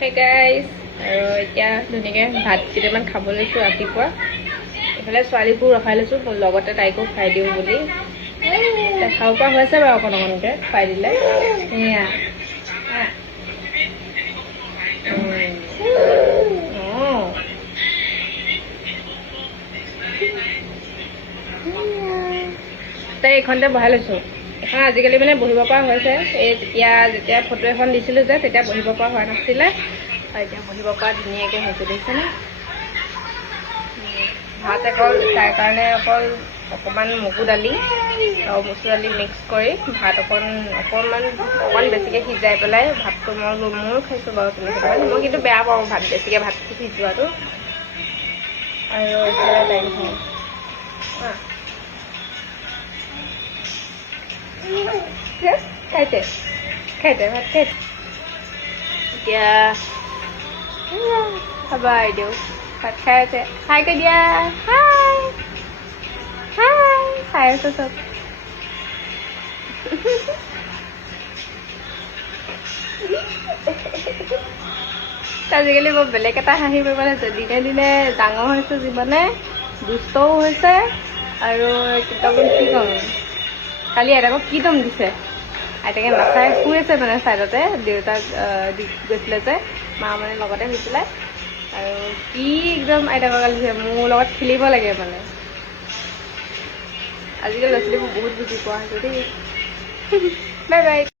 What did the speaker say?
Hey guys, আৰু এতিয়া ধুনীয়াকৈ ভাত কেইটামান খাব লৈছোঁ ৰাতিপুৱা। এইফালে ছোৱালীবোৰ ৰখাই লৈছোঁ, মোৰ লগতে তাইকো খুৱাই দিওঁ বুলি। তাই খাব পৰা হৈছে বাৰু অকণ অকণকৈ খুৱাই দিলে। এয়া তাই এইখনতে বহাই লৈছোঁ। এখন আজিকালি মানে বহিব পৰা হৈছে। এই যেতিয়া ফটো এখন দিছিলোঁ যে তেতিয়া বহিব পৰা হোৱা নাছিলে, আৰু এতিয়া বহিব পৰা ধুনীয়াকৈ হৈছে, দেখিছেনে? ভাত অকল তাইৰ কাৰণে অকণমান মগু দালি আৰু মচুৰ দালি মিক্স কৰি ভাত অকণমান বেছিকৈ সিজাই পেলাই ভাতটো ময়ো খাইছোঁ বাৰু তেনেকৈ। মই কিন্তু বেয়া পাওঁ বেছিকৈ ভাতটো সিজোৱাটো। আৰু এইফালে তাইক খাওঁ খাইতে ভাত খাইতে। এতিয়া খাবা আইদেউ ভাত খাই আছে। হাই কৈ দিয়া, হাই হাই, খাই আছে চব। আজিকালি বৰ বেলেগ এটা হাঁহি কৰিব আছে। দিনে দিনে ডাঙৰ হৈছে জীৱনে, দুষ্টও হৈছে, আৰু একদম কি ক'ম, কালি আইতাকক কি দম দিছে। আইতাকে নাচাই শুই আছে মানে ছাইডতে, দেউতাক দি গৈছিলে যে, মা মানে লগতে শুইছিলে। আৰু কি একদম আইতাকক গালি দিছে, মোৰ লগত খেলিব লাগে মানে। আজিকালি ল'ৰা ছোৱালীবোৰ বহুত বুজি পোৱা হৈছে দেই। Bye bye.